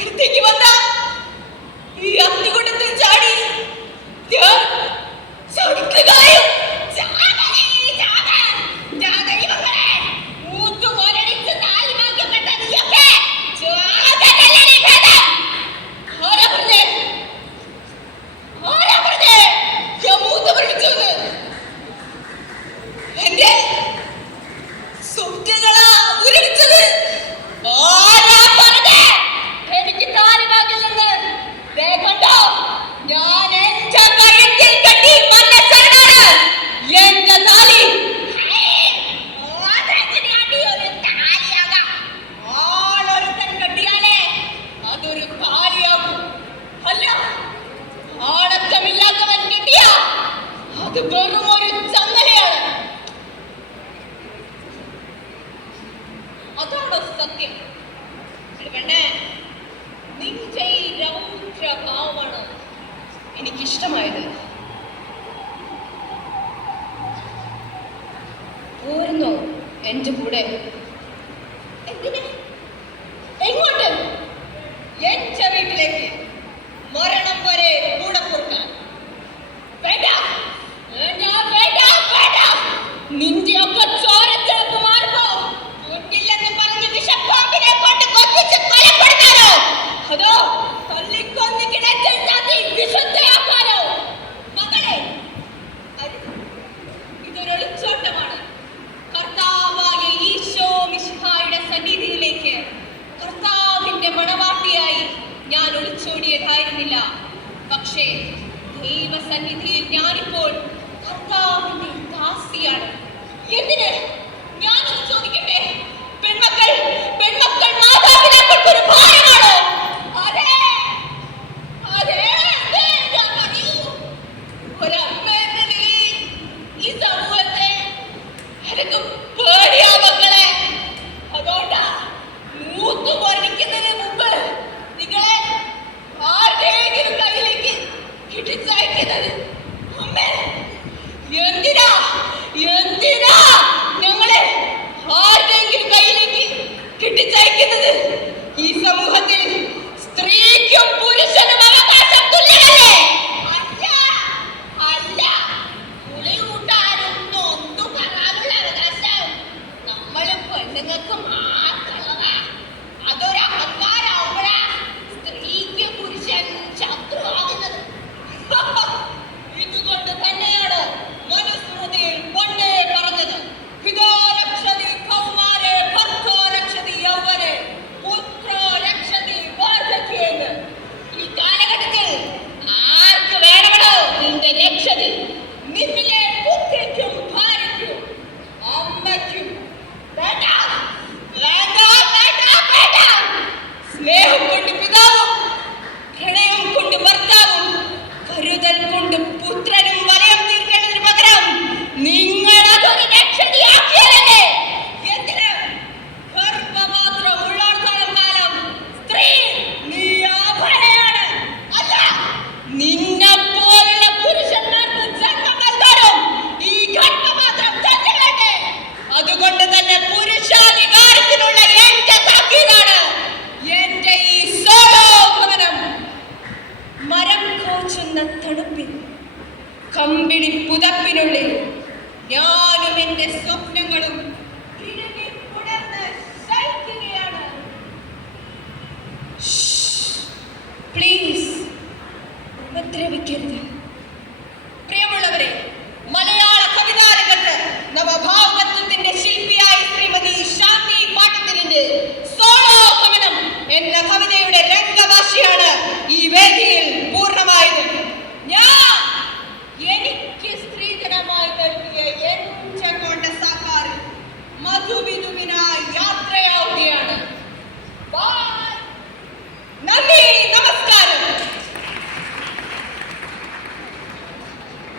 അടുത്തേക്ക് വന്ന ഈ അഗ്നികുണ്ടത്തിൽ ചാടി സത്യം. നിന്റെ ഈ രൗദ്രഭാവമാണ് എനിക്കിഷ്ടമായത്. പോരുന്നോ എന്റെ കൂടെ? എന്തിന്? എങ്ങോട്ട്? എന്റെ വീട്ടിലേക്ക്, മരണം വരെ കൂടെ പോകാൻ. വേണ്ട, നിന്റെ ഒക്കെ ചോരത്തിളപ്പ് മാറുമ്പോ ഒന്നില്ലെന്ന് പറഞ്ഞ് വിഷപ്പാമ്പിനെ കൊണ്ട് കൊത്തിച്ച് കൊലപ്പെടുത്താനോ, അതോ തല്ലിക്കൊന്ന് കിണറ്റിൽ ചാത്തി വിശുദ്ധയാക്കാനോ? മകളെ, ഇതൊരു ഒളിച്ചോട്ടമാണ്. കർത്താവായ ഈശോ മിശിഹായുടെ സന്നിധിയിലേക്ക് കർത്താവിന്റെ മണവാട്ടിയായി ഞാൻ ഒളിച്ചോടിയതായിരുന്നില്ല. പക്ഷേ ദൈവസന്നിധിയിൽ ഞാനിപ്പോൾ കർത്താവിന്റെ ദാസിയാണ്. എന്തിന്? ഞാനൊന്ന് ചോദിക്കട്ടെ, പെൺമക്കൾ മാതാപിതാക്കൾക്കൊരു ഭാരമാണോ? അതെ, ഒരമ്മ എന്ന നിലയിൽ ഈ സമൂഹത്തെ എനിക്ക് പേടിയാ മക്കളെ. അതുകൊണ്ടാ മൂത്തു മരിക്കുന്നതിന് മുമ്പ് നിങ്ങളെ ആരുടെയെങ്കിലും കയ്യിലേക്ക് ഇടിച്ചയക്കുന്നത്. അമ്മേ, എന്തിനാ ഞങ്ങളെ ആരുടെയെങ്കിലും കയ്യിലേക്ക് കിട്ടിച്ചയക്കുന്നത്? ഈ സമൂഹത്തിൽ സ്ത്രീക്കും പുരുഷനും അവകാശം തുല്യമല്ലേ? അല്ല, പുളികൂട്ടാനും ഒന്നും പറയാനുള്ള അവകാശം നമ്മള് പെണ്ണുങ്ങൾക്ക് മാത്രമുള്ളതാ. അതൊരു അഹങ്കാരാവുമ്പോഴാ സ്ത്രീക്ക് പുരുഷൻ ശത്രുവാകുന്നത്. ഇതുകൊണ്ട് തന്നെയാണ് മനുസ്മൃതിയിൽ പണ്ടേ പറഞ്ഞത്, പിതാ രക്ഷതി കൗമാരേ ഭർത്തോ രക്ഷതി യൗവനേ പുത്രോ രക്ഷതി വാർദ്ധക്യേന്ന്. ഈ കാലഘട്ടത്തിൽ ആർക്ക് വേണമോ നിന്റെ രക്ഷതി? നിന്നിലെ പുത്രിക്കും ഭാര്യയ്ക്കും അമ്മയ്ക്കും വേണ്ട. സ്നേഹം കൊണ്ട് പിതാവും, പ്രണയം കൊണ്ട് ഭർത്താവും, കരുതൽ കൊണ്ട് പുത്രനും വലയം തീർക്കേണ്ടതിന് പകരം നിങ്ങൾ അതൊരു രക്ഷതിയാക്കിയാലല്ലേ? എന്തിന്? ഗർഭപാത്രം ഉള്ളിടത്തോളം കാലം സ്ത്രീ നീ ആഭരണയാണ്. അല്ല, നിന്നെപ്പോലുള്ള പുരുഷന്മാർക്ക് ജന്മം നൽകാനും ഈ ഗർഭപാത്രം തന്നെ വേണ്ടേ? അതുകൊണ്ട് തന്നെ പുരുഷാധികാരത്തിനുള്ള എന്റെ താക്കീതാണ് എന്റെ ഈ സോളോ ഭവനം. മരം കോച്ചുന്ന തണുപ്പിൽ, കമ്പിളി പുതപ്പിനുള്ളിൽ ഞാനും എന്റെ സ്വപ്നങ്ങളും ശയിക്കുകയാണ്. പ്ലീസ് ഉപദ്രവിക്കരുത്.